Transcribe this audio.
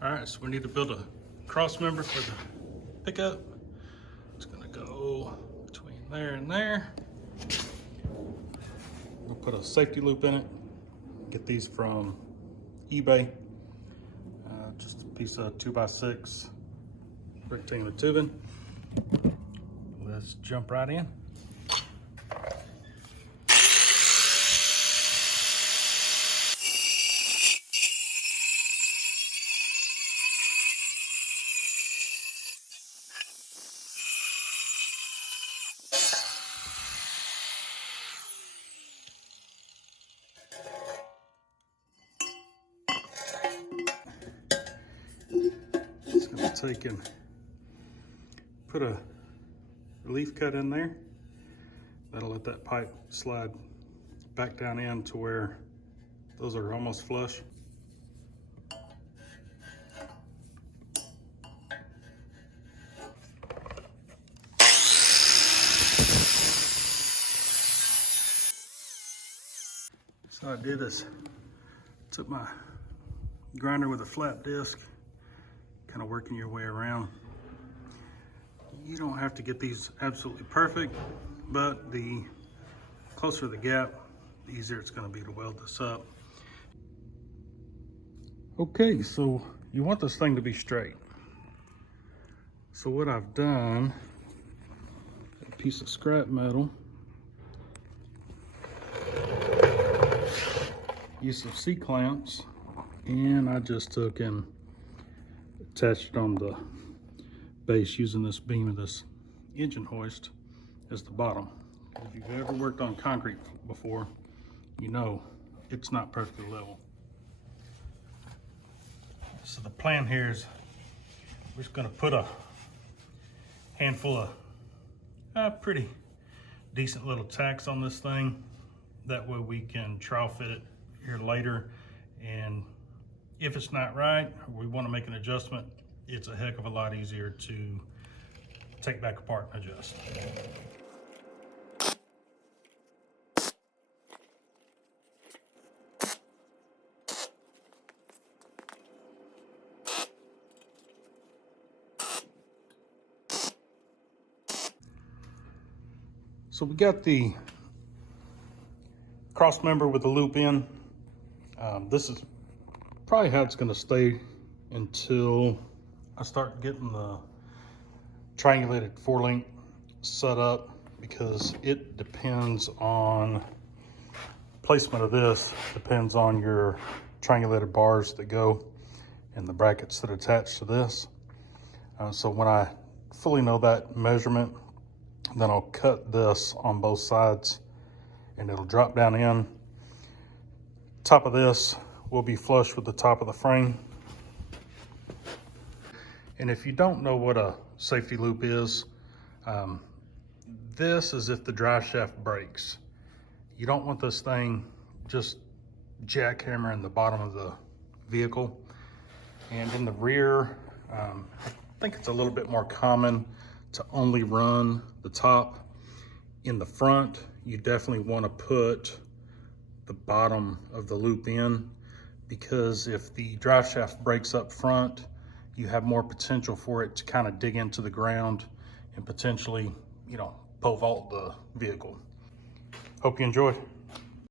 All right, so we need to build a cross member for the pickup. It's gonna go between there and there. We'll put a safety loop in it. Get these from eBay. Just a piece of 2x6 rectangular tubing. Let's jump right in. Just gonna take and put a relief cut in there. That'll let that pipe slide back down in to where those are almost flush. So I did is took my grinder with a flat disc, kind of working your way around. You don't have to get these absolutely perfect, but the closer the gap, the easier it's going to be to weld this up. Okay, so you want this thing to be straight. So what I've done, a piece of scrap metal, use some C-clamps, and I just took and attached it on the base using this beam of this engine hoist as the bottom. If you've ever worked on concrete before, you know it's not perfectly level. So the plan here is we're just going to put a handful of pretty decent little tacks on this thing. That way we can trowel fit it here later, and if it's not right or we want to make an adjustment, it's a heck of a lot easier to take back apart and adjust. So we got the cross member with the loop in. This is probably how it's going to stay until I start getting the triangulated 4-link set up, because it depends on placement of this, depends on your triangulated bars that go and the brackets that attach to this. So when I fully know that measurement, then I'll cut this on both sides and it'll drop down in. Top of this will be flush with the top of the frame. And if you don't know what a safety loop is, this is if the drive shaft breaks. You don't want this thing just jackhammering the bottom of the vehicle. And in the rear, I think it's a little bit more common to only run the top. In the front, you definitely want to put the bottom of the loop in, because if the drive shaft breaks up front, you have more potential for it to kind of dig into the ground and potentially, pole vault the vehicle. Hope you enjoyed.